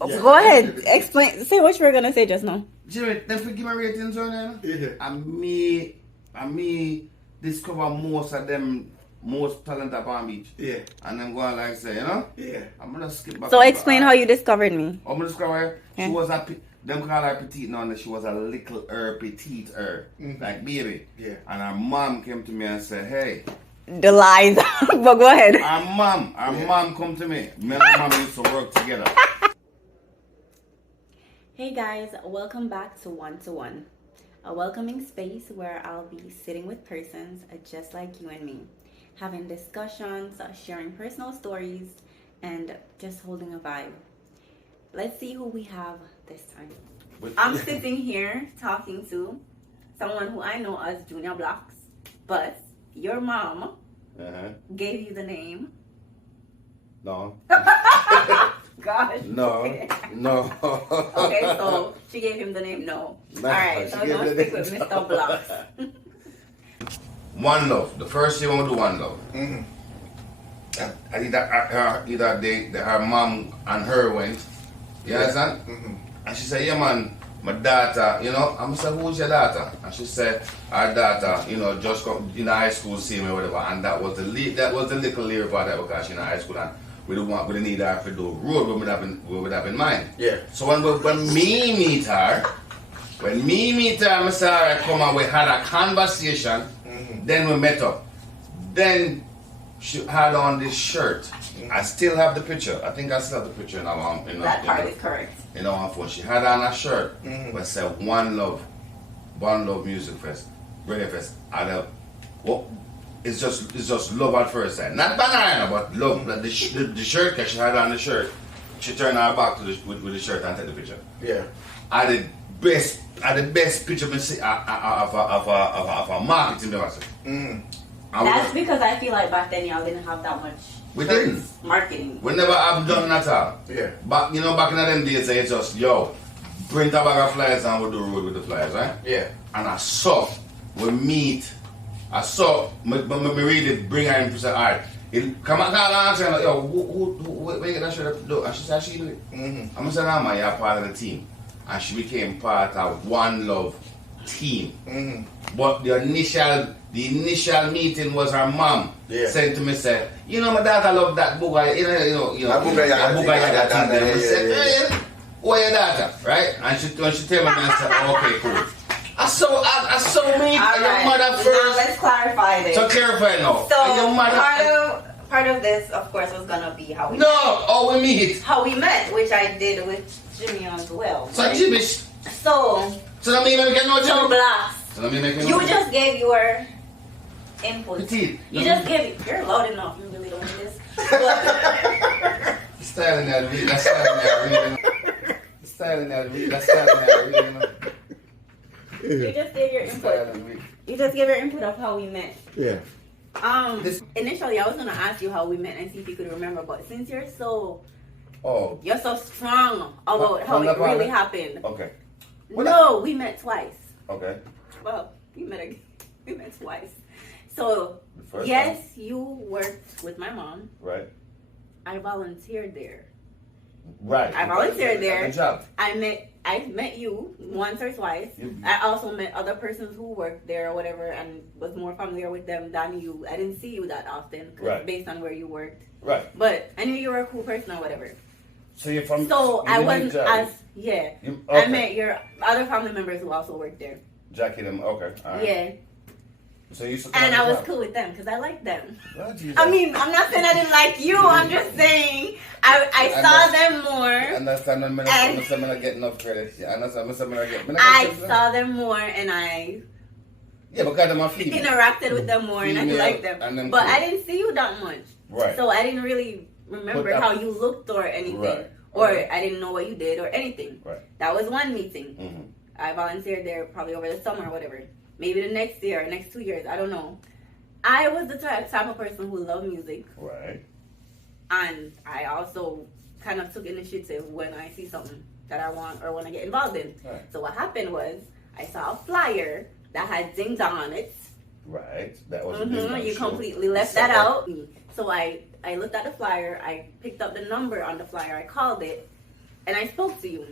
Yeah. Go ahead. Explain. Say what you were gonna say just now. Jimmy, then give my ratings on them. Yeah. And me discover most of them most talent at Palm Beach. Yeah. And them going like say, you know? Yeah. I'm gonna skip back. So explain how you discovered me. I'm gonna discover her. Yeah. She was them call her petite now, and she was a little petite like baby. Yeah. And her mom came to me and said, hey. The lies. But go ahead. Our mom come to me. Me and her mom used to work together. Hey guys, welcome back to One to One, a welcoming space where I'll be sitting with persons just like you and me, having discussions, sharing personal stories, and just holding a vibe. Let's see who we have this time. I'm sitting here talking to someone who I know as Junior Blocks, but your mom gave you the name. No. Gosh. No. Okay. No. Okay, so she gave him the name No. Alright, so we're going to stick with Mr. Blocks. One Love. The first year we do One Love. Mm-hmm. Her mom and her went. You understand? Mm-hmm. And she said, yeah man, my daughter, you know. I said, who's your daughter? And she said, our daughter, you know, just come in high school, see me or whatever. And that was the little lyric part that because she's in high school and we didn't need her to do road we would have in mind. Yeah. So when me meet her, I saw her come and we had a conversation. Mm-hmm. Then we met up. Then she had on this shirt. Mm-hmm. I still have the picture. I think I still have the picture in our That part is correct. In our phone. She had on a shirt Mm-hmm. that said One Love Music Fest, Radio Fest. And it's just love at first sight. Not banana, but love. Mm-hmm. The shirt, because she had on the shirt, she turned her back to with the shirt and took the picture. Yeah. I the best picture we see of a marketing device. Mm-hmm. That's because I feel like back then y'all didn't have that much. We didn't. Marketing. We never have done that at all. Yeah. Back in them days, it's just print a bag of flyers and we do road with the flyers, right? Yeah. And I saw me really bring her in and say, alright, come on, call her and say, yo, where you get that shirt up? And she said, she do it. Mm-hmm. I'm saying, nah, man, you're part of the team. And she became part of One Love team. Mm-hmm. But the initial meeting was her mom saying to me, say, you know, my daughter love that booga, you know, that booga, where your daughter, right? And when she tell me, I said, okay, cool. I saw me and your mother first. Now let's clarify this. So clarify now. So your mother, part of this, of course, was gonna be how we we meet. How we met, which I did with Jimmy as well. So right? Jimmy. So that means I get no Jimmy Blocks. So that means you just gave your input. Petite. You're loud enough. You really don't need this. Styling that reading. You just gave your input. You just gave your input of how we met. Yeah. Initially, I was gonna ask you how we met and see if you could remember, but since you're so strong about how it really happened. Okay. We met twice. Okay. Well, we met twice. So yes, time. You worked with my mom. Right. I volunteered there. Right. I volunteered there. Good job. I met you once or twice. I also met other persons who worked there or whatever and was more familiar with them than you. I didn't see you that often based on where you worked. Right. But I knew you were a cool person or whatever. So you're from... So I wasn't as... Yeah. I met your other family members who also worked there. Jackie them, okay. All right. Yeah. So you used to and I was cool with them because I liked them. Well, I mean, I'm not saying I didn't like you. I'm just saying I saw them more. I understand when I get enough credit. Yeah, I understand when I get... I saw them more and I... Yeah, because I'm a female. Interacted with them more and I liked them. But cool. I didn't see you that much. Right. So I didn't really remember how you looked or anything. Right. Or I didn't know what you did or anything. Right. That was one meeting. Mm-hmm. I volunteered there probably over the summer or whatever. Maybe the next year or next 2 years. I don't know. I was the type of person who loved music. Right. And I also kind of took initiative when I see something that I want or want to get involved in. Right. So what happened was I saw a flyer that had Ding Dong on it. Right. That was You completely left that out. So I looked at the flyer. I picked up the number on the flyer. I called it. and I spoke to you.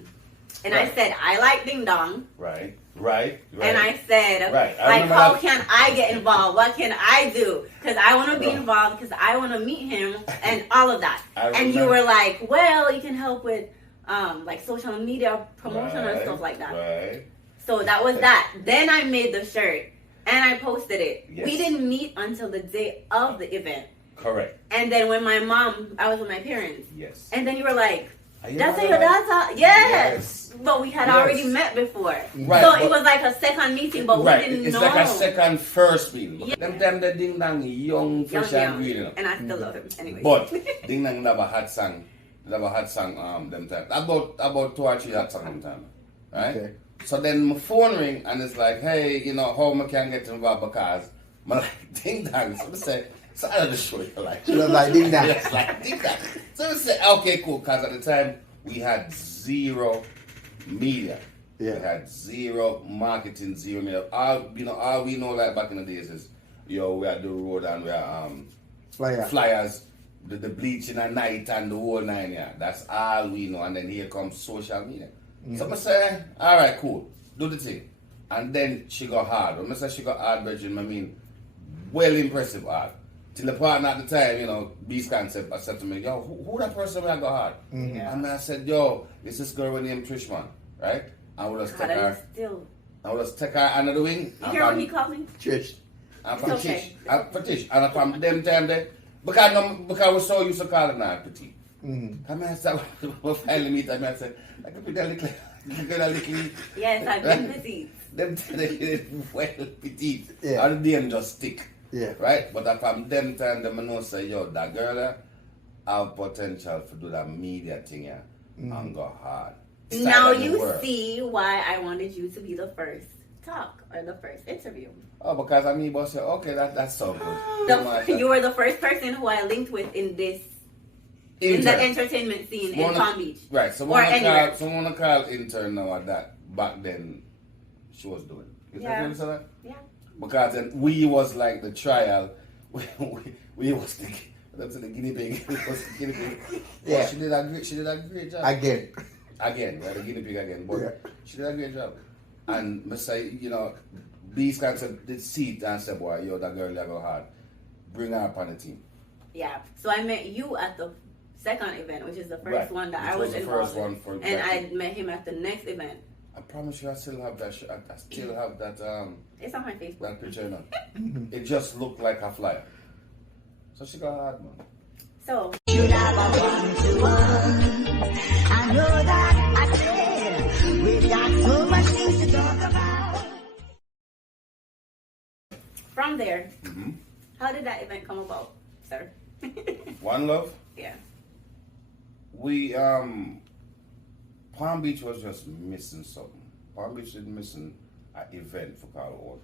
And I said, I like Ding Dong. Right. And I said, I how can I get involved? What can I do? Because I want to be involved, because I want to meet him and all of that. And you were like, well, you can help with like social media promotion and stuff like that. Right. So that was that. Then I made the shirt and I posted it. Yes. We didn't meet until the day of the event. Correct. And then when I was with my parents. Yes. And then you were like, That's your daughter? Yes. But we had already met before. Right, so it was like a second meeting, but we didn't know. It's like a second first meeting. Yeah. Them time the Ding Dong young fish and green. And I still love him anyway. But Ding Dong never had song them time. About 2 or 3 hot song them time. Right? Okay. So then my phone ring and it's like, hey, how I can get involved because I like Ding Dong. So I say, so I just show you like. You like Ding Dong. Yes, like Ding Dong. So I say, okay, cool, because at the time we had zero media. Yeah. We had zero marketing, zero media. All we know like back in the days is, we had the road and we had flyers, the bleaching at night and the whole 9 yards. That's all we know. And then here comes social media. Mm-hmm. So I say, all right, cool, do the thing. And then she got hard. When I say she got hard, Virgin, I mean, well impressive hard. Till the partner at the time, Beast Concept, I said to me, yo, who that person I got hard? Mm-hmm. Yeah. And I said, yo, this is girl named Trishman, right? I would just take her. I would just take her under the wing. You hear what he called me? Trish. I'm from Trish. I'm from Trish. And from them time there, because we're so used to calling her Petite. Mm-hmm. I mean, I said, we'll finally meet her. I said, I could be that little. Yes, I've been petite. Them well petite. Yeah. And the name just stick. Yeah. Right? But from them time, them know say, yo, that girl have potential to do that media thing here and go hard. Now you see why I wanted you to be the first talk or the first interview. Oh, because I mean, boss said, okay, that's so good. You were the first person who I linked with in this, in the entertainment scene in Palm Beach. Right. Someone call intern now at that. Back then, she was doing. Yeah. Because then we was like the trial. We was the guinea pig. Yeah. But she did a great job. Again, we had a guinea pig again. But she did a great job. And I say, Beast Concept did see it and said, boy, that girl go hard. Bring her up on the team. Yeah. So I met you at the second event, which is the first one that I was involved in. And I met him at the next event. I promise you, I still have that. I still have that. It's on my Facebook. That picture now. It just looked like a flyer. So she got hard, man. So. Should have a 1-to-1. I know that I said we got so much things to talk about. From there, how did that event come about, sir? One Love. Yeah. We Palm Beach was just missing something. Palm Beach is missing an event for Carl.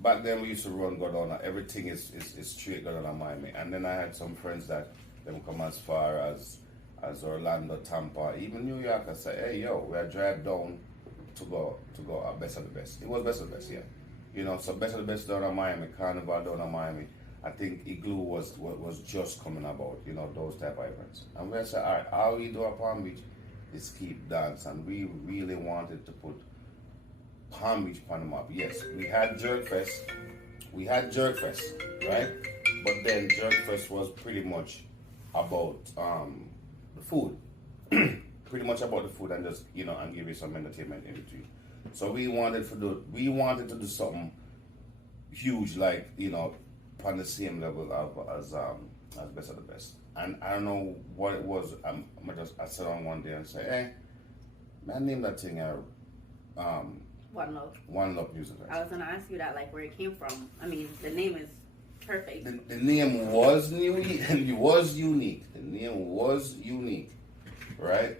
Back then we used to go down. Everything is straight go down Miami. And then I had some friends that them come as far as Orlando, Tampa, even New York. I said, hey yo, we are drive down to go Best of the Best. It was Best of the Best, yeah. So Best of the Best down in Miami, Carnival down in Miami. I think Igloo was just coming about, those type of events. And we said, all right, how we do at Palm Beach is keep dance, and we really wanted to put Palm Beach on the map. Yes, we had Jerk Fest, right? But then Jerk Fest was pretty much about the food, pretty much about the food, and just and give you some entertainment in between. So we wanted to do something huge, like on the same level as Best of the Best. And I don't know what it was. I sat on one day and say, hey, man, name that thing One Love. One Love Music Fest. I was gonna ask you that, like, where it came from. I mean, the name is perfect. The name was unique. It was unique. The name was unique, right?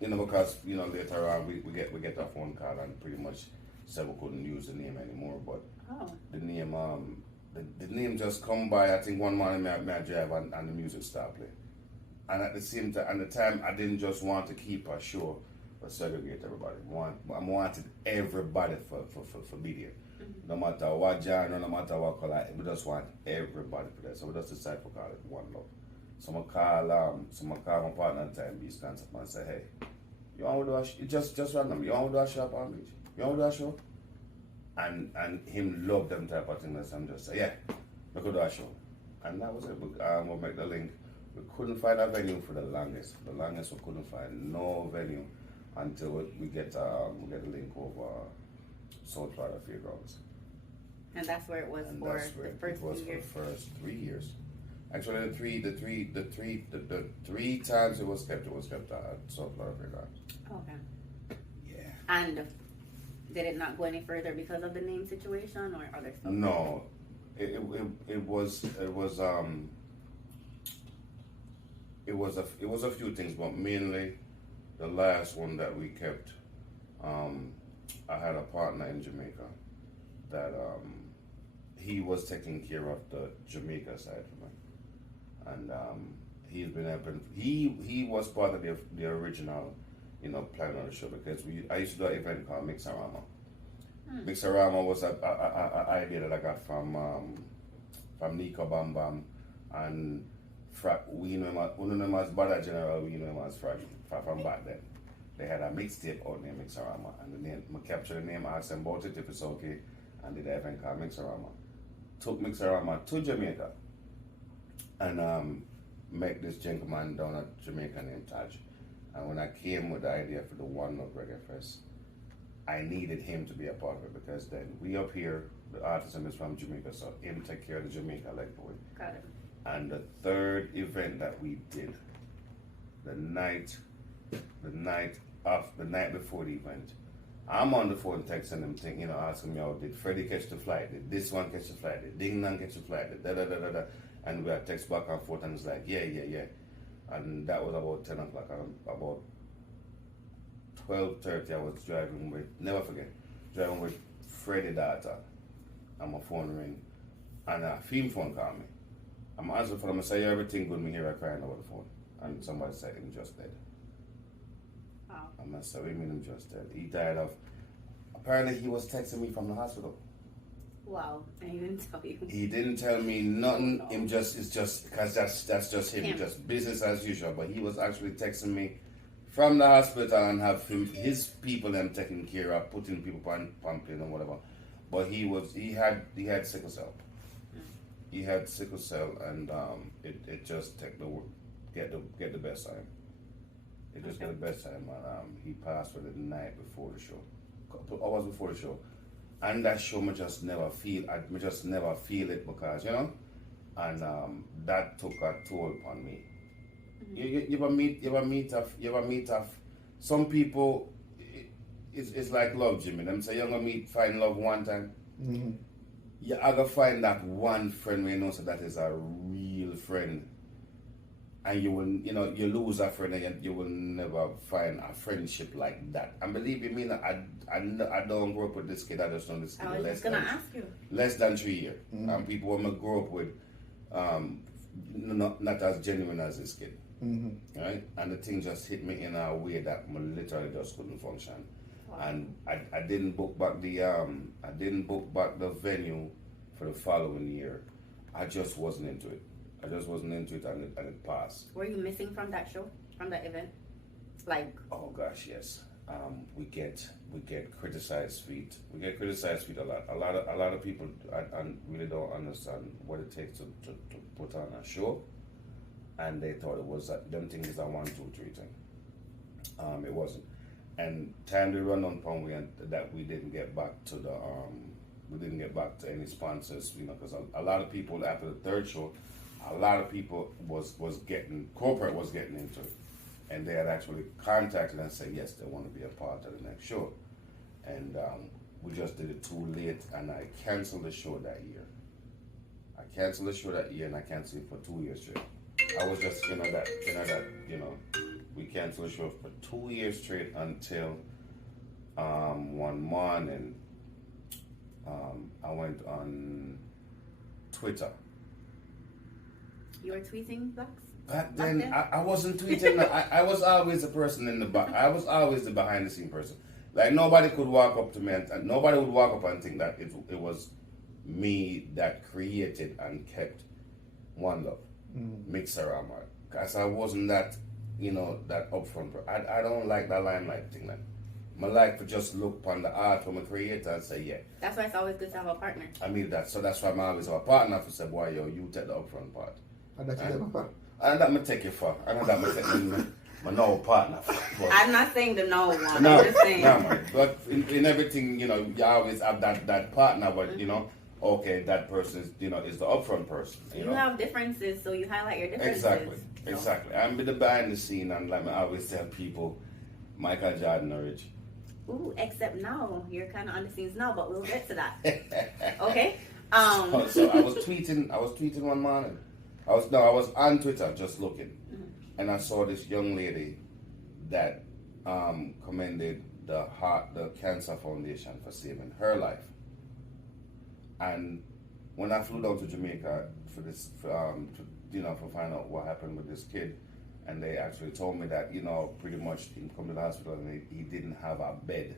Because later on we get a phone call and pretty much said we couldn't use the name anymore. But the name the name just come by. I think one morning I drive and the music started playing. And at the same time, at the time, I didn't just want to keep a show but segregate everybody. I wanted everybody for media. Mm-hmm. No matter what genre, no matter what color, we just want everybody for that. So we just decided to call it One Love. So I call my partner at time, Beast Concept, and say, hey, you want to do a show? Just random, you want to do a show at Palm Beach? You want to do a show? And him love them type of things, and just say, yeah, we could do a show. And that was it. We'll make the link. We couldn't find a venue for the longest. The longest we couldn't find no venue until we get a link over South Florida Fairgrounds. And that's where it was And for that's where the first it was 2 years. for the first 3 years. Actually, the three times it was kept at South Florida Fairgrounds. Okay. Yeah. And did it not go any further because of the name situation or other stuff? No, it was a few things, but mainly the last one that we kept. I had a partner in Jamaica that he was taking care of the Jamaica side for me, and he's been helping. He was part of the original, plan on the show, because I used to do an event called Mixarama. Mixarama was an idea that I got from Nico Bam Bam, and we know him as Bada General, we know him as Fraggy from back then. They had a mixtape out named Mixarama, and the name, I captured the name, asked them about it if it's okay, and did an event called Mixarama. Took Mixarama to Jamaica, and met this gentleman down at Jamaica named Taj. And when I came with the idea for the One Love Reggae Fest, I needed him to be a part of it, because then we up here, the artisan is from Jamaica, so him take care of the Jamaica like boy. Got it. And the third event that we did, the night before the event, I'm on the phone texting him, asking me, did Freddie catch the flight? Did this one catch the flight? Did Ding Dong catch the flight? Did da-da-da-da-da? And we had text back and forth, and it's like, yeah. And that was about 10 o'clock, and about 12:30, I was driving with, never forget, Freddie daughter, and my phone ring, and a film phone called me. I'm answering for them, I say, everything good, me hear her crying over the phone, and somebody said him just dead. Wow. And I said, what do you mean him just dead? He died of, apparently he was texting me from the hospital. Wow. And he didn't tell you. He didn't tell me nothing. No. It's just because that's just him, Him. just business as usual. But he was actually texting me from the hospital and have his people them taking care of, putting people on pumping and whatever. But he had sickle cell. He had sickle cell, and it just get the best time. It just got the best time, and he passed away the night before the show, a couple hours before the show. And that show, I just never feel it, because, and that took a toll upon me. Mm-hmm. You ever meet some people, it's like love, Jimmy. Them say you're gonna find love one time. Mm-hmm. You're gonna find that one friend where you know so that is a real friend. And you will, you lose a friend, and you will never find a friendship like that. And believe me, I don't grow up with this kid. I just know this kid. I was just gonna ask you. Less than 3 years. Mm-hmm. And people who I grew up with, not as genuine as this kid. Mm-hmm. Right? And the thing just hit me in a way that I literally just couldn't function. Wow. And I didn't book back the venue for the following year. I just wasn't into it. and it passed. Were you missing from that show, from that event? Like, oh gosh, yes. We get criticized feet. We get criticized feet a lot. A lot of people really don't understand what it takes to put on a show, and they thought it was them things is a 1, 2, 3 thing. It wasn't. And time to run on upon we that we didn't get back to the we didn't get back to any sponsors, because a lot of people after the third show, a lot of people corporate was getting into it. And they had actually contacted and said, yes, they want to be a part of the next show. And we just did it too late, and I canceled the show that year. And I canceled it for 2 years straight. I was just, we canceled the show for 2 years straight until one morning I went on Twitter. You were tweeting Blacks? Back then, I wasn't tweeting. I was always the person in the back. I was always the behind the scene person. Like, nobody could walk up to me and nobody would walk up and think that it was me that created and kept One Love, Mixarama, Because I wasn't that, that upfront. I don't like that limelight thing. Like, I like to just look upon the art from a creator and say, yeah. That's why it's always good to have a partner. I mean that. So that's why I'm always have a partner for say, boy, yo, you take the upfront part. And that you never for. And that me take you for. And that me take my no partner for. But I'm not saying the no one. no, I'm just saying. no, man. But in everything, you always have that partner, but, okay, that person is, is the upfront person. You have differences, so you highlight your differences. Exactly. I'm the behind the scene, and like I always tell people, Michael Jordan or Rich. Ooh, except now you're kind of on the scenes now, but we'll get to that. Okay. So I was tweeting one morning. I was on Twitter just looking, and I saw this young lady that commended the Cancer Foundation for saving her life. And when I flew down to Jamaica for find out what happened with this kid, and they actually told me that, pretty much he come to the hospital and he didn't have a bed.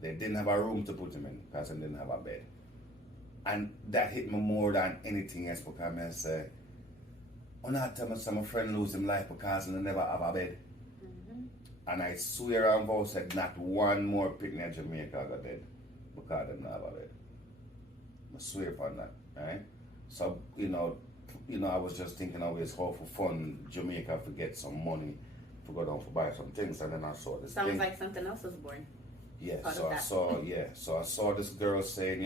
They didn't have a room to put him in because he didn't have a bed. And that hit me more than anything else because I say, when I tell me some friend lose his life because he never have a bed. And I swear on vow said not one more picnic in Jamaica got dead because they didn't have a bed. I swear upon that, right? So, I was just thinking always how for fun Jamaica to get some money to go down to buy some things, and then I saw this Sounds thing. like something else was born. Yeah, so I saw this girl saying,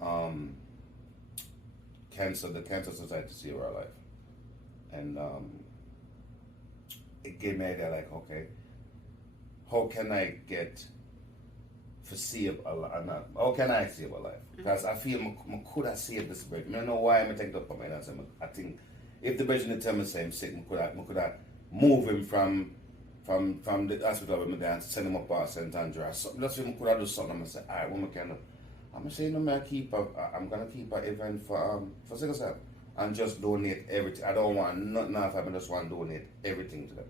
the Cancer Society saved her life. And it gave me an idea like, okay, how can I get to save a life? How can I save a life? Because I feel I could have saved this bird. I don't know why I take it up on my answer. I think if the bird tell me say I'm sick, I could have moved him from the hospital with me there and send him up to St. Andrew. Just if I could have done something, I say, all right, what I can do? I'm going to say, I'm going to keep an event for sickle cell and just donate everything. I don't want nothing off, I just want to donate everything to them.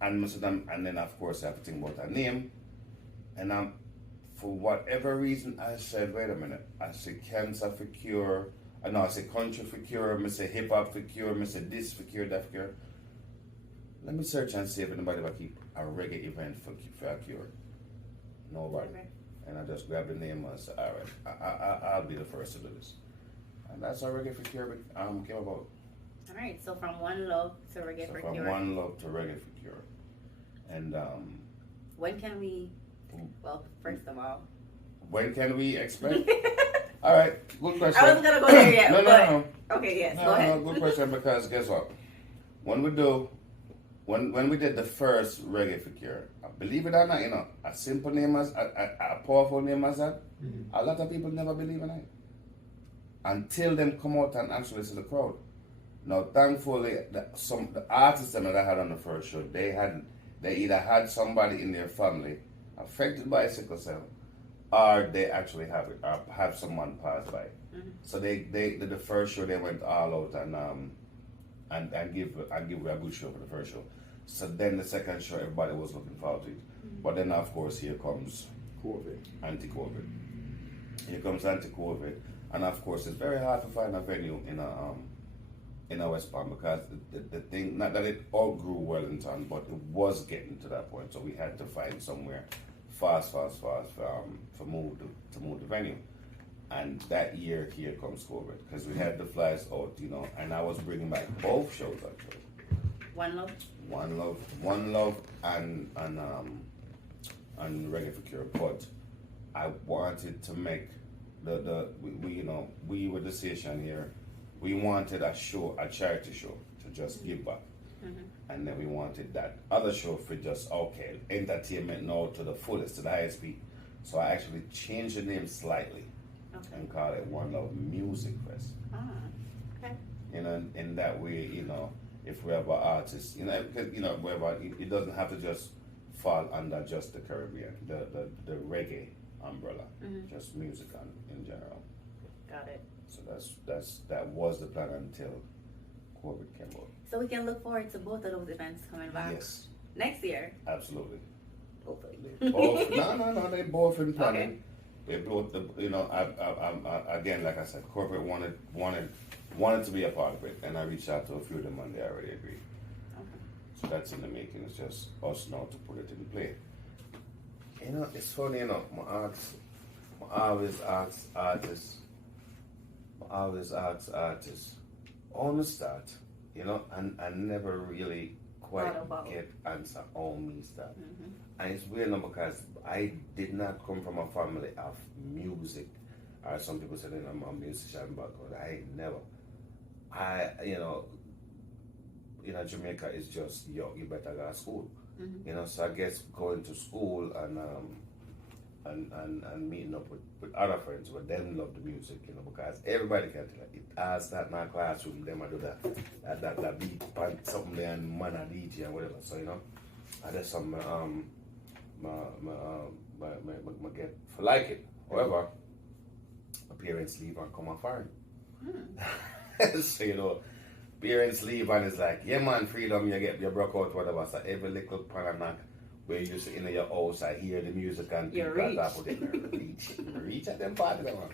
And then of course I have to think about a name. And for whatever reason I said, wait a minute, I said cancer for cure, I said country for cure, I said hip hop for cure, I said this for cure, that for cure. Let me search and see if anybody will keep a reggae event for a cure. Nobody. Okay. And I just grabbed the name and said, all right, I'll be the first to do this. And that's how Reggae for Cure came about. All right, so from One Love to Reggae for Cure. From One Love to Reggae for Cure. And when can we, well, first of all. When can we expect? All right, good question. I wasn't going to go there yet. No. Okay, yes, go ahead. No, good question because guess what? When we did the first Reggae for Cure, believe it or not, a simple name as a powerful name as that, a lot of people never believe in it until them come out and actually see the crowd. Now, thankfully, the artists that I had on the first show, they either had somebody in their family affected by sickle cell, or they actually have it, or have someone pass by. So the first show they went all out and give a good show for the first show. So then the second show, everybody was looking forward to it. But then, of course, here comes COVID. Anti-COVID. Here comes anti-COVID. And, of course, it's very hard to find a venue in our West Palm because the thing, not that it all grew Wellington, but it was getting to that point. So we had to find somewhere fast to move the venue. And that year, here comes COVID because we had the flyers out, and I was bringing back both shows actually. One Love, and Reggae for Cure. But I wanted to make we with the station here, we wanted a charity show to just give back. And then we wanted that other show for just entertainment now to the fullest, to the highest speed. So I actually changed the name slightly. Okay. And call it One Love Music Fest. Okay. In that way, if we have an artist, because wherever it doesn't have to just fall under just the Caribbean, the reggae umbrella, just music in general. Got it. So that was the plan until COVID came out. So we can look forward to both of those events coming back. Yes. Next year. Absolutely. Hopefully. No, they both in planning. Okay. it brought the, you know, I again, like I said, corporate wanted to be a part of it, and I reached out to a few of them, and they already agreed. Okay. So that's in the making. It's just us now to put it in play. You know, it's funny, you know, I always ask artists, on the start, you know, and I never really quite get answer on me start. Mm-hmm. And it's weird now because I did not come from a family of music, or some people say that I'm a musician background. You know, Jamaica is just, you better go to school. Mm-hmm. You know, so I guess going to school and meeting up with other friends who them love the music, you know, because everybody can tell it. I start in our classroom, them I do that beat pan something there and man a DJ and whatever. So, you know, I just some my get for like it. However, my parents leave and come on foreign. So, you know, parents leave and it's like, yeah man, freedom, you broke out, whatever. So every little pan where you used to in your house, I hear the music and you reach at them party, man.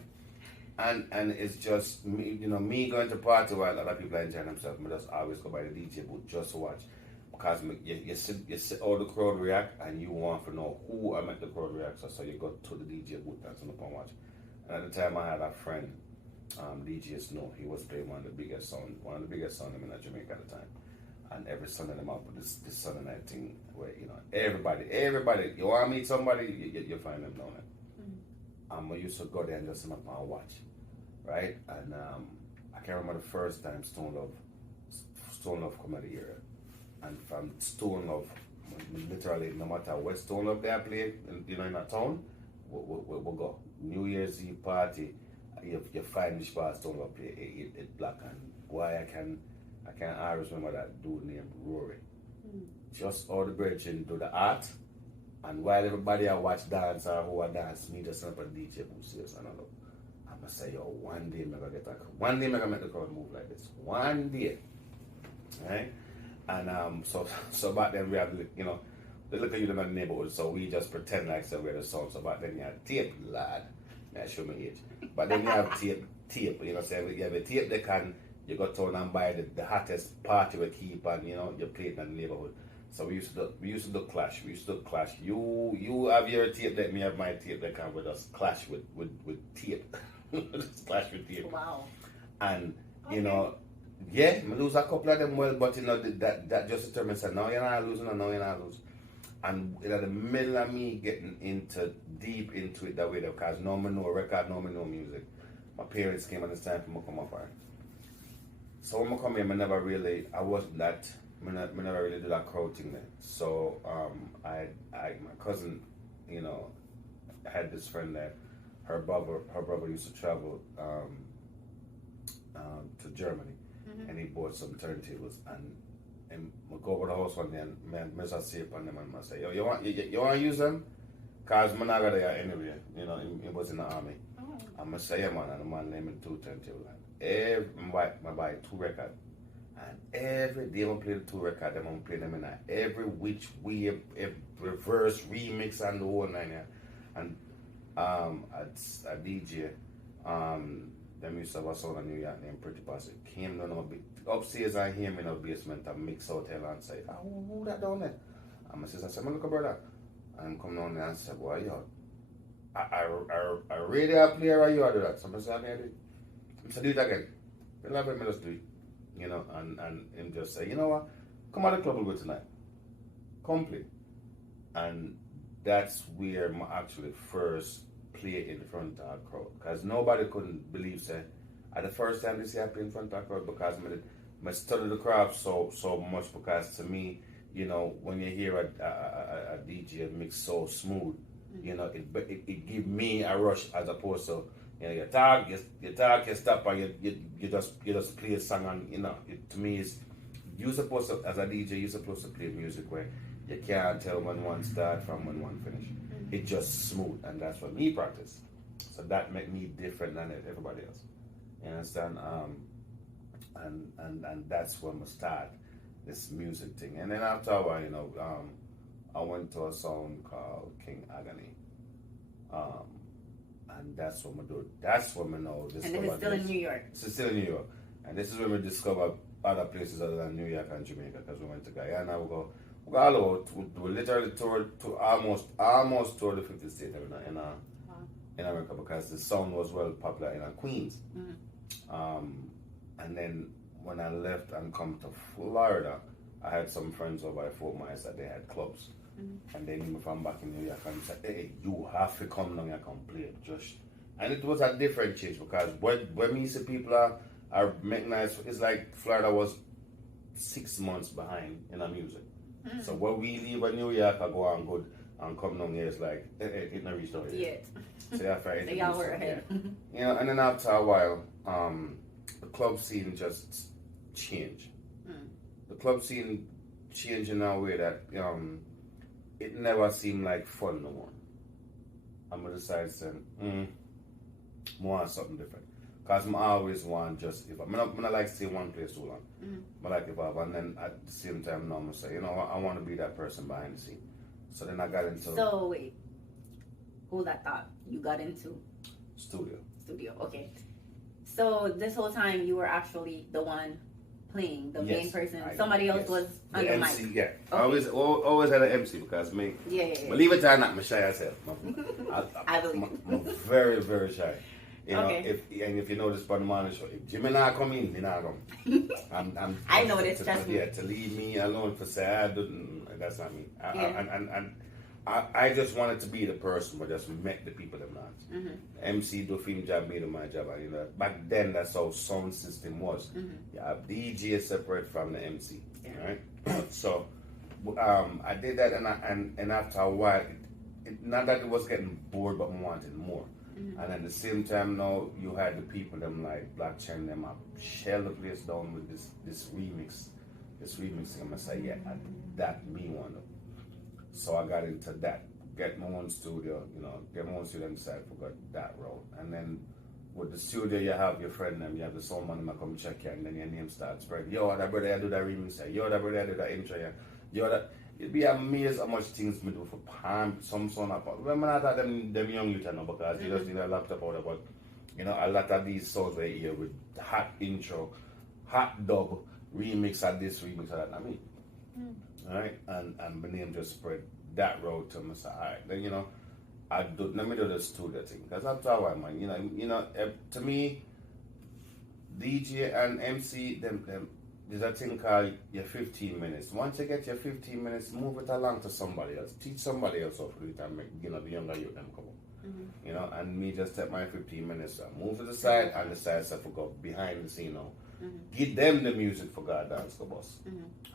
And it's just me, you know, me going to party while other people are enjoying themselves. I just always go by the DJ booth just to watch, because you see how the crowd react, and you want to know who I make the crowd react. So you go to the DJ booth and stand up and watch. And at the time, I had a friend, DJ Snow. He was playing one of the biggest sound in Jamaica at the time. And every Sunday night up with this Sunday night thing where, you know, everybody, you want to meet somebody, you find them down there. I used to go there and just sit up and watch, right? And I can't remember the first time Stone Love come out of here. And from Stone Love, literally, no matter what Stone Love they play, you know, in a town, we'll go. New Year's Eve party, you find this part Stone Love play, it's black, and why I can't always remember that dude named Rory. Just all the brethren do the art, and while everybody I watch dance or who I dance, me just up a DJ who says, and I'm gonna say, yo, one day I'm gonna make the crowd move like this. One day. Right? And so back then we had, you know, they look at you in the neighborhood, so we just pretend like so we're the song. So back then you had tape, lad. May I show my age. But then you have tape, you know, so you have a tape they can. You go town and buy the hottest party we keep, and you know you play it in the neighborhood. So we used to do clash. You have your tape deck, me have my tape deck, and we just clash with tape. Just clash with tape. Wow. And you know, yeah, I lose a couple of them well, but you know that just determines that now you're not losing, and now you're not losing. And in the middle of me getting deep into it that way, because no me no record, no me no music. My parents came and it's time for me to come up here. So when I come here, I never really do that crowd thing there. So my cousin, you know, had this friend that her brother used to travel to Germany, and he bought some turntables, and we go over the house one day and I say upon them and I say, yo, you want to use them? Cause I'm not there anyway, you know, he was in the army. I'm gonna say, yeah man, and the man named me 2 turntables. I buy 2 records, and every day I play the 2 records. I'm play them in every which way, reverse remix and the whole nine. And a DJ, them used to have a sound in New York named Pretty Posse. Came down upstairs and hear me in the basement and mix hotel and say, who that down there? And my sister said, look brother, and come down there and say, boy, yo, I radio player or you do that? So I said, okay, so do it again. Then let me just do it. You know, and him just say, you know what? Come out of the club with tonight. Complete. And that's where I actually first play in front of a crowd. Because nobody couldn't believe say at the first time this year I play in front of a crowd, because I study the craft so much, because to me, you know, when you hear a DJ mix so smooth, you know, it give me a rush as opposed to, you know, you stop, and you just play a song, and you know, to me is you supposed to, as a DJ, you're supposed to play music where you can't tell when one start from when one finish. It's just smooth, and that's what me practice. So that make me different than everybody else. You understand? And that's when we start this music thing. And then after a while, you know, I went to a song called King Agony. And that's what I do. That's when I know discover. And this is still in New York. It's still in New York. And this is when we discover other places other than New York and Jamaica, because we went to Guyana, we go all over. We literally toured to almost toured the 50 states in America, because the sound was well popular in Queens. And then when I left and come to Florida, I had some friends over at Fort Myers that they had clubs. And they knew me from back in New York and said, hey, you have to come down and come play. And it was a different change, because when me see people are making nice, it's like Florida was 6 months behind in our music. So when we leave in New York, I go on good and come down here, it's like, it not reached out yet. So you have to so y'all were ahead. You know, and then after a while, the club scene just changed. The club scene changed in a way that it never seemed like fun no more. I'm going to decide saying, I want something different. Because I always want just, if I'm not like stay one place too long. But like if I, and then at the same time now I'm going to say, you know what, I want to be that person behind the scene. So then I got into... So wait, hold that thought. You got into? Studio, okay. So this whole time you were actually the one playing, the main person. Somebody else was on the MC, mic. Yeah. Okay. I always had an MC, because me. Yeah. Believe it or not, I'm shy as hell. I believe. I'm very, very shy. You know, Okay. if you notice by the morning show, if Jimmy not come in, he not come. I know this, trust me. Yeah, to leave me alone for say that's not me. I just wanted to be the person, but just met the people that not. MC do film job, me do my job. And, you know, back then that's how sound system was. You have DJ separate from the MC, right? So I did that, and after a while, not that it was getting bored, but I wanted more. And at the same time now, you had the people them like Black Chen them up shell the place down with this remix. I'm gonna say, yeah, that me one. So I got into that. Get my own studio, and decide to go that road. And then with the studio, you have your friend them, you have the sound man that come check you, and then your name starts spreading. Yo, that brother I do that remix, yo, that brother I do that intro, yo, that. You'd be amazed how much things me do for palm, some son of remember not them young youth know, because you just need a laptop out of, but you know, a lot of these songs right here with hot intro, hot dub, remix of this, remix of that. I mean, alright, and my name just spread that road to me. So alright, then you know, let me do the studio thing, because after a while, man, you know, to me, DJ and MC, them. There's a thing called your 15 minutes. Once you get your 15 minutes, move it along to somebody else. Teach somebody else how to do it and make, the younger youth them come up. You know, and me just take my 15 minutes, move to the side, and decide to go behind the scene now. Give them the music for God dance the bus.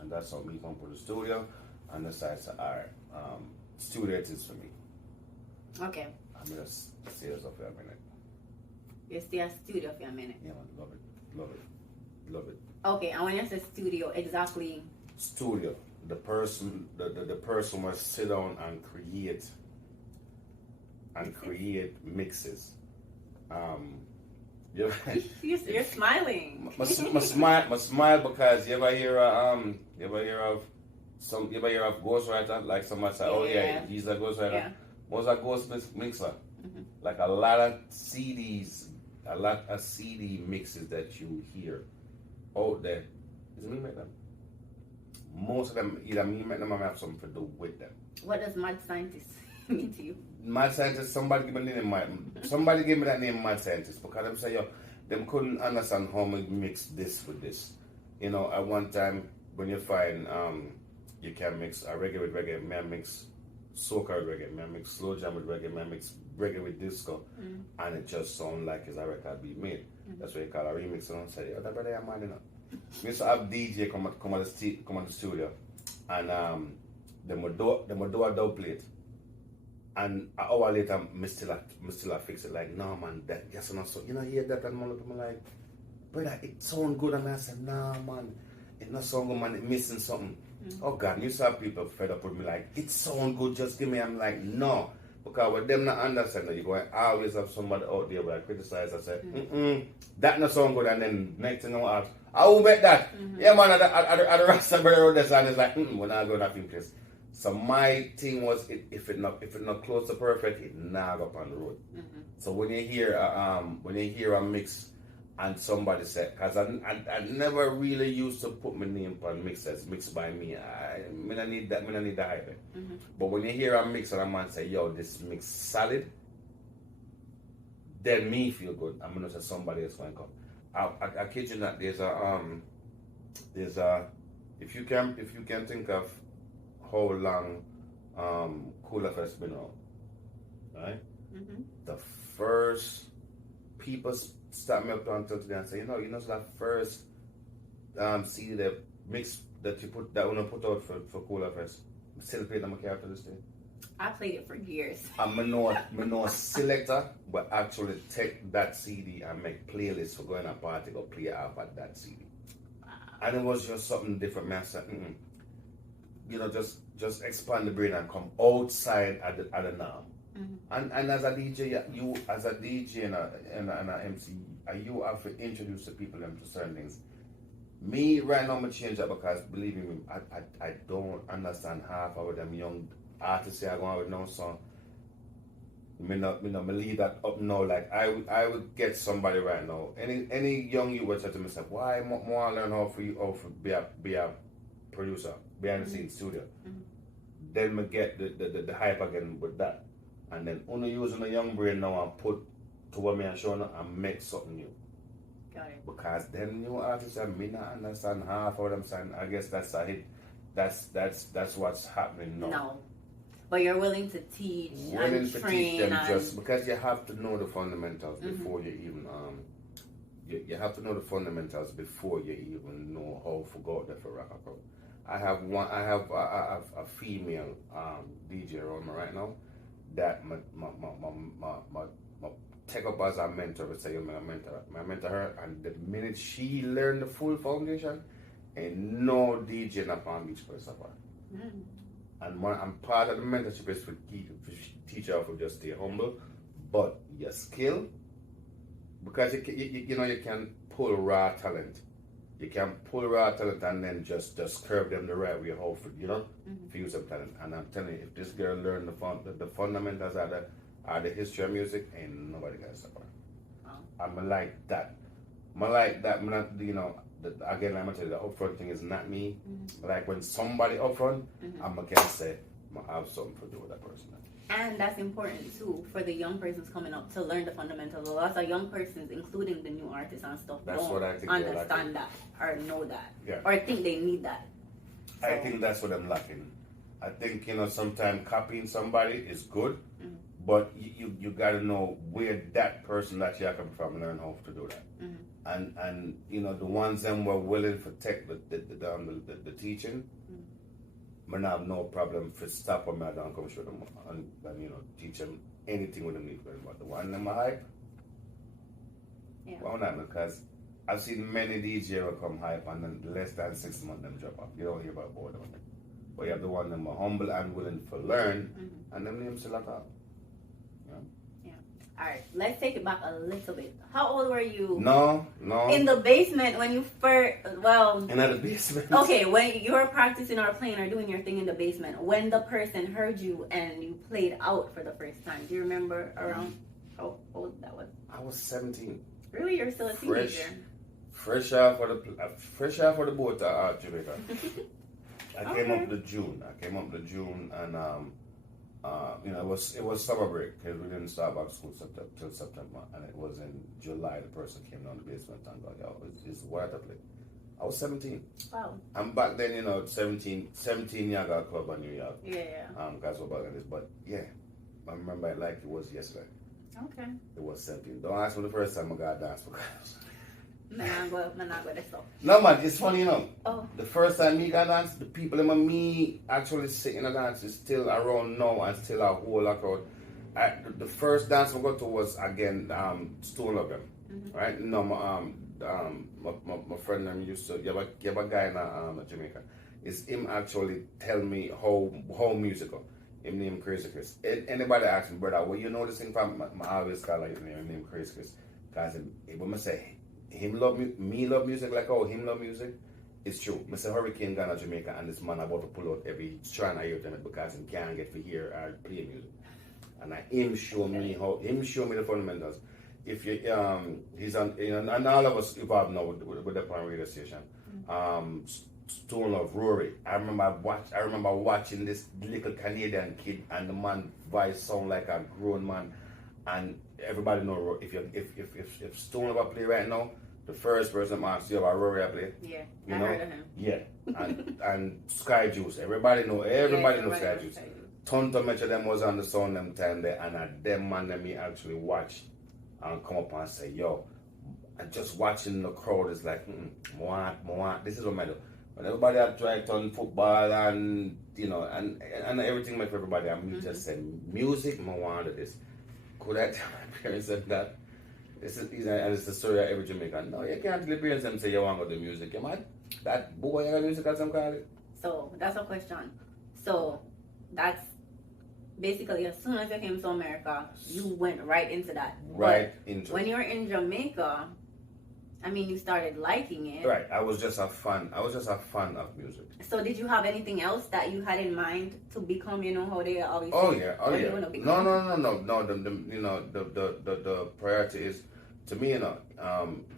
And that's how me come to the studio and decide to, alright, studio it is for me. Okay. I'm going to stay us up for a minute. You stay at studio for a minute. Yeah, man, love it. Okay, and when you say studio, exactly? Studio, the person must sit down and create mixes. You're smiling. My smile because you ever hear of ghostwriter? Like somebody say, oh yeah, he's a ghostwriter. Yeah. What's a ghost mixer? Like a lot of CDs, a lot of CD mixes that you hear out there. Is it me make them? Most of them, either me make them or I have something to do with them. What does mad scientist mean to you? Mad scientist, somebody give me that name, mad scientist, because them say, yo, them couldn't understand how we mix this with this. You know, at one time, when you find you can mix a reggae with reggae, may I mix soca with reggae, may I mix slow jam with reggae, may I mix reggae with disco, and it just sounds like it's a record being made. That's what you call a remix. And I say, oh, that brother I'm mad enough. We used to have DJ come on the studio, and them would do a dub plate. And an hour later, me still fix it. Like, no man, that yes and so. You know, hear that and I'm like, brother, it sound good. And I said, nah man, it not sound good, man. It missing something. Oh God, you saw people fed up with me like, it sound good. Just give me. I'm like, no. Because with them not understand that, you're going to always have somebody out there where I criticize. I said, that not sound good. And then next thing I will bet that. Yeah, man, at the Rasta Road, and it's like, we're not going to have in place. So my thing was, if it not close to perfect, it not up on the road. Mm-hmm. So when you hear a mix and somebody said, because I never really used to put my name on mixes, mixed by me. I don't need that. I don't need the hype. Mm-hmm. But when you hear a mix and a man say, "Yo, this mix solid," then me feel good. I'm gonna say somebody else going to come. I kid you not. There's a if you can think of how long Cooler Fest been out, right? Mm-hmm. The first people start me up until today and say, so that first CD that mix that you put that when I put out for Cooler Fest, I still play them after this day. I played it for years. I'm no selector, but actually take that CD and make playlists for going to a party, go play off at that CD. Wow. And it was just something different, man. So, just expand the brain and come outside at the now. Mm-hmm. And as a DJ, you as a DJ and an MC, you have to introduce the people to certain things. Me right now, I'm change that because believe me, I don't understand half of them young artists are going with no song. Me leave that up now. Like I would get somebody right now. Any young you would say to myself, why more learn how to be a producer behind the scenes studio. Mm-hmm. Then me get the hype again with that. And then only using the young brain now and put to what me and show now and make something new. Got it. Because then new artists and me not understand half of them saying. I guess that's a hit. That's what's happening now. No. But you're willing to teach and train teach them and... just because you have to know the fundamentals Mm-hmm. before you even you have to know the fundamentals before you even know how to go out there for rock and roll. I have a female DJ around me right now that my take up as a mentor. Would say I mentor her, and the minute she learned the full foundation, and no DJ in a Palm Beach for support. Mm-hmm. And I'm part of the mentorship is for teach her to just stay humble, but your skill, because you can pull raw talent. You can pull raw talent and then just curve them the right way, how for Mm-hmm. use some talent. And I'm telling you, if this girl learned the fundamentals are the history of music, ain't nobody can stop her. Wow. I'm like that. I'm not, again, I'm gonna tell you, the upfront thing is not me. Mm-hmm. Like when somebody upfront, Mm-hmm. I'm gonna say, I have something to do with that person. And that's important too for the young persons coming up to learn the fundamentals. A lot of young persons, including the new artists and stuff, That's don't what I think understand that or know that, Yeah. or think they need that. So, I think that's what I'm lacking. I think sometimes copying somebody is good, Mm-hmm. but you gotta know where that person that you come from, learn how to do that. Mm-hmm. And the ones that were willing to take the teaching, I have no problem for stop them and come show them and teach them anything with them need. But the one them hype, well, not because I've seen many DJs will come hype and then less than 6 months them drop off. You don't hear about both of them. But you have the one them are humble and willing to learn, Mm-hmm. and them names still at all. All right, let's take it back a little bit. How old were you? No. In the basement when you first, In the basement. Okay, when you were practicing or playing or doing your thing in the basement, when the person heard you and you played out for the first time, do you remember around how old that was? I was 17. Really? You're still a teenager? Fresh out for the boat at Jamaica. I came up to June and it was summer break because we didn't start back school till September, and it was in July the person came down the basement and got it's what I play. I was 17. Wow. And back then, 17 year got club in New York. Yeah. Guys were back in this, but yeah, I remember it like it was yesterday. Okay. It was 17. Don't ask me the first time I got dance because. I'm not going to stop. No man, it's funny Oh. The first time me got dance, the people in me actually sitting a dance is still around now and still a whole lot crowd. The first dance I got to was again Stone Love them. Mm-hmm. Right? No, my friend used to you have a guy in Jamaica. It's him actually tell me how musical. Him name Crazy Chris. Anybody ask me, brother, well you know this thing from my always call like him name Crazy Chris. Because when I say him love me love music like how him love music, it's true. Mr. Hurricane gone to Jamaica and this man about to pull out every strand of ear because he can't get to hear or play music. And him show me the fundamentals. If you he's on, and all of us involved now with the radio station. Stone of Rory. I remember watching this little Canadian kid and the man voice sound like a grown man, and everybody know if Stone ever play right now, the first person asks you about Rory I play. Yeah, you I know? heard of him. Yeah, and Sky Juice. Everybody know Sky Juice. Tonto Metro them was on the sound them time there, and them man that me actually watch and come up and say, yo, and just watching the crowd is like, want. This is what I do. When everybody had tried on football and and everything like for everybody, I'm just saying music, I wanted this. Could I tell my parents that? This is and it's the story of every Jamaican. No, you can't tell your parents and say you want to do music. You mad? That boy got music as some call it. So that's a question. So that's basically as soon as you came to America, you went right into that. When you were in Jamaica, I mean, you started liking it. Right. I was just a fan of music. So did you have anything else that you had in mind to become, how they always say? Oh yeah. No. The priority is, to me,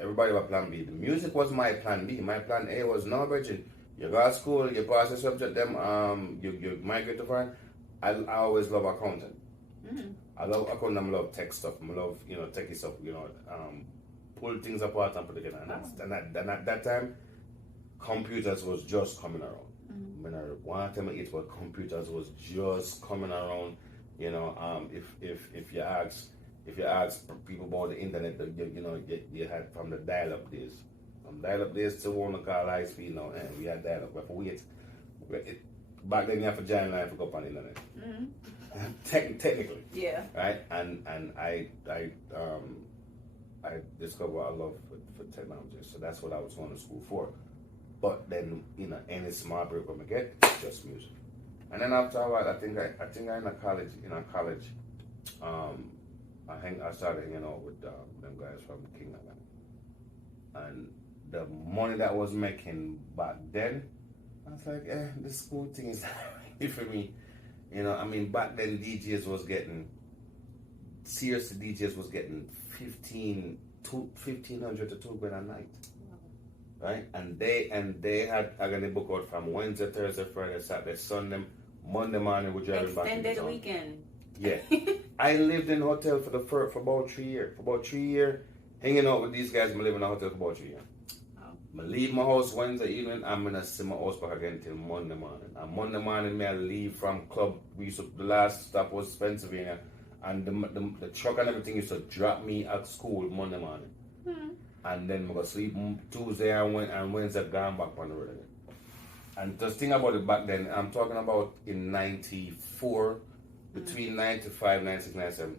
everybody have a plan B. The music was my plan B. My plan A was, no, Virgin, you go to school, you pass the subject, you migrate to foreign. I always love accounting. Mm-hmm. I love accounting, I love tech stuff, I love, techie stuff, pull things apart and put it together. And at that time, computers was just coming around. Mm-hmm. When I want to it was computers was just coming around. If you ask people about the internet, you had from the dial-up days. From dial-up days to one call high speed now, and we had dial-up. But back then you have to join line to go up on the internet. Mm-hmm. Technically. Yeah. Right? And I discovered a love for technology, so that's what I was going to school for. But then, any small break when I get, just music. And then after a while, I think I in college, I started hanging out with them guys from King Island. And the money that I was making back then, I was like, the school thing is not really for me. Back then DJs was getting $1,500 to $2,000 a night. Right? And they had a book out from Wednesday, Thursday, Friday, Saturday, Sunday, Monday morning we driving back. Extended weekend. Yeah. I lived in a hotel for about 3 years. For about 3 years, hanging out with these guys, I lived in a hotel for about 3 years. I leave my house Wednesday evening, I'm gonna see my house back again till Monday morning. And Monday morning, I leave from club. The last stop was Pennsylvania, and the truck and everything used to drop me at school Monday morning. Mm-hmm. And then I go sleep Tuesday and Wednesday, gone back on the road again. And just think about it back then, I'm talking about in 94, between 95, 96, 97.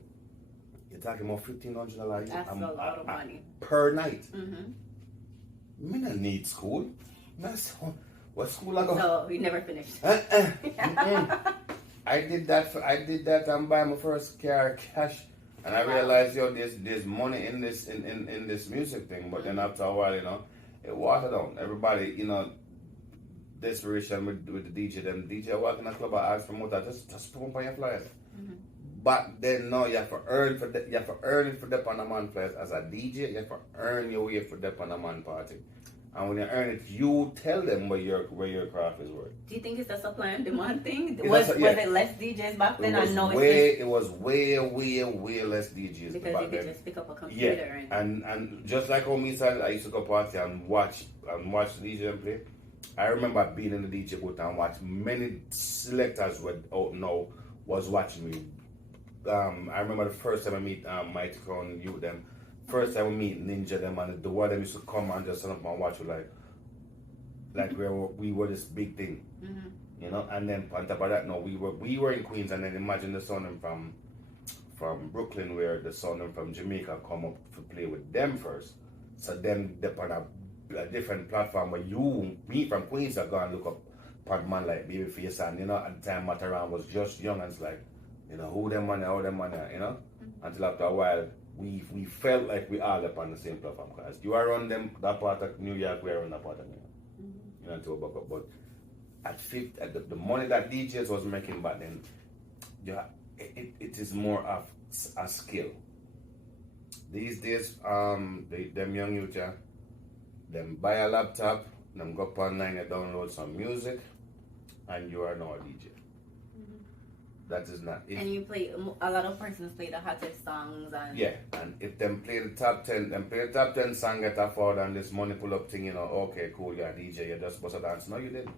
You're talking about $1,500 a year. That's a lot of money. Per night. Mm-hmm. Me not need school. What school I go? So we never finished. I did that and buy my first car cash, and I realized there's money in this in this music thing. But then after a while, it watered down. Everybody, desperation with the DJ. Them DJ walking in the club, I ask promoter just put on your flyers. Mm-hmm. Back then, no, you have to earn for that. You have to earn it for the Panaman flyers as a DJ. You have to earn your way for the Panaman party. And when you earn it, you tell them where your craft is worth. Do you think it's a supply and demand thing? Was it less DJs back then? It was way less DJs because back you could then. just pick up a computer. Yeah, and just like how me said, I used to go party and watch the DJ play. I remember being in the DJ booth and watch many selectors were out now was watching me. I remember the first time I meet Mighty Crown, you them. First time we meet Ninja them, and the one them used to come and just stand up and watch you like we were this big thing, mm-hmm. And then on top of that, no, we were in Queens, and then imagine the son from Brooklyn, where the son from Jamaica come up to play with them first. So then they're on a different platform where me from Queens are going to look up on man like Babyface, and at the time Mataran was just young, and it's like, who them man, mm-hmm. Until after a while. We felt like we all up on the same platform, because you are on that part of New York, we are on that part of New York. to a bucket. But at 50, the money that DJs was making back then, yeah, it is more of a skill. These days, them young youth, yeah, them buy a laptop, them go up online and download some music, and you are now a DJ. That is not it. And you play, a lot of persons play the hottest songs. And yeah, and if them play the top 10, them play the top 10 song get a forward and this money pull up thing, you know, okay, cool, you're a DJ, you're just supposed to dance. No, you didn't.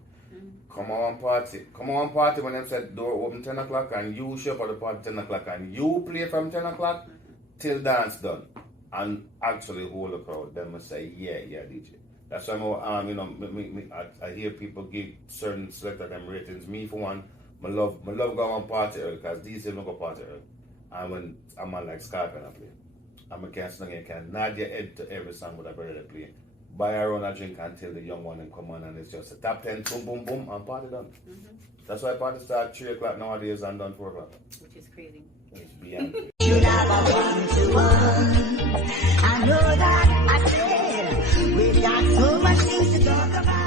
Come on party when them said door open 10 o'clock and you show up at the party 10 o'clock and you play from 10 o'clock till dance done. And actually hold the crowd, then we say, yeah, DJ. That's why you know, I hear people give certain selector them ratings. Me for one, I love going on party early because these days I go party early. And when I'm on like Skype and I play, I'm a can nod your head to every song that I better play. Buy a run a drink until the young one and come on and it's just a top 10, boom, boom, boom, and party done. That's why party start 3 o'clock nowadays and done 4 o'clock. Which is crazy. It's beyond crazy. Should have a 1-to-1. I know that I said we got so much things to talk about.